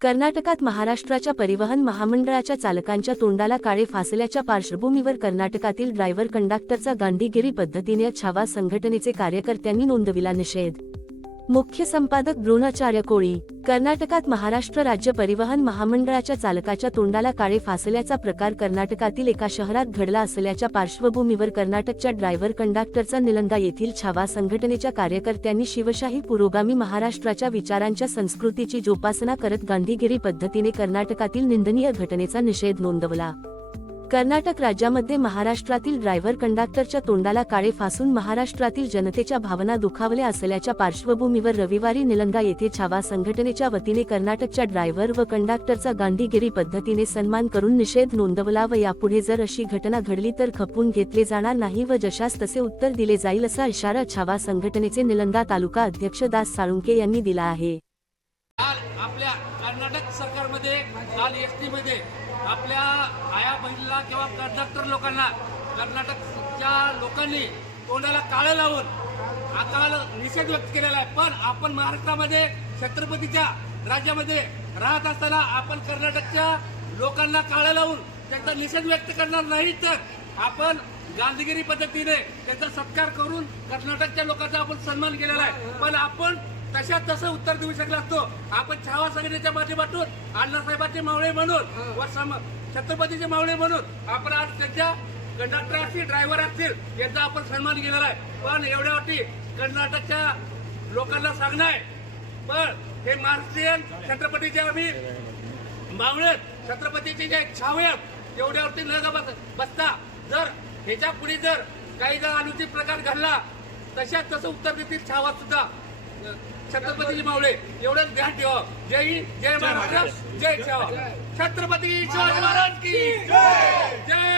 कर्नाटकात महाराष्ट्राच्या परिवहन महामंडळाच्या चालकांच्या तोंडाला काळे फासल्याच्या पार्श्वभूमीवर कर्नाटकातील ड्रायव्हर कंडक्टरचा गांधीगिरी पद्धतीने छावा संघटनेचे कार्यकर्त्यांनी नोंदविला निषेध. मुख्य संपादक द्रोणाचार्य कोळी कर्नाटकात महाराष्ट्र राज्य परिवहन महामंडळाच्या चालकाच्या तोंडाला काळे फासल्याचा प्रकार कर्नाटकातील एका शहरात घडला असल्याच्या पार्श्वभूमीवर कर्नाटकच्या ड्रायव्हर कंडक्टरचा निलंगा येथील छावा संघटनेच्या कार्यकर्त्यांनी शिवशाही पुरोगामी महाराष्ट्राच्या विचारांच्या संस्कृतीची जोपासना करत गांधीगिरी पद्धतीने कर्नाटकातील निंदनीय घटनेचा निषेध नोंदवला. कर्नाटक राज्यामध्ये महाराष्ट्रातील ड्रायव्हर कंडक्टरच्या तोंडाला काळे फासून महाराष्ट्रातील जनतेच्या भावना दुखावल्या असल्याच्या पार्श्वभूमीवर रविवारी निलंगा येथे छावा संघटनेच्या वतीने कर्नाटकच्या ड्रायव्हर व कंडक्टरचा गांधीगिरी पद्धतीने सन्मान करून निषेध नोंदवला व यापुढे जर अशी घटना घडली तर खपवून घेतले जाणार नाही व जशास तसे उत्तर दिले जाईल असा इशारा छावा संघटनेचे निलंगा तालुका अध्यक्ष दास साळुंके यांनी दिला आहे. कर्नाटक सरकारमध्ये काल एस टीमध्ये आपल्या आया बहिणीला किंवा कंडक्टर लोकांना कर्नाटकच्या लोकांनी तोंडाला काळं लावून हा निषेध व्यक्त केलेला आहे. पण आपण महाराष्ट्रामध्ये छत्रपतीच्या राज्यामध्ये राहत असताना आपण कर्नाटकच्या लोकांना काळं लावून त्यांचा निषेध व्यक्त करणार नाही तर आपण गांधीगिरी पद्धतीने त्यांचा सत्कार करून कर्नाटकच्या लोकांचा आपण सन्मान केलेला आहे. पण आपण तशात तसं उत्तर देऊ शकलो असतो. आपण छावा संघटनेच्या माध्यमातून अण्णासाहेबांचे मावळे म्हणून व सम छत्रपतीचे मावळे म्हणून आपण आज त्यांच्या कंडक्टर असतील ड्रायव्हर असतील यांचा आपण सन्मान केलेला आहे. पण एवढ्यावरती कर्नाटकच्या लोकांना सांगणं आहे. पण हे महाराष्ट्रीयन छत्रपतीचे आम्ही मावळे छत्रपतीचे जे छावे आहेत एवढ्यावरती न बस- बसता जर ह्याच्या पुढे जर काही जर अनुचित प्रकार घडला तशाच तसं उत्तर देतील छावा सुद्धा. छत्रपती मावळे एवढंच ध्यान ठेवा. जय हिंद जय महाराष्ट्र जय छत्रपती शिवाजी महाराज की जय! जय!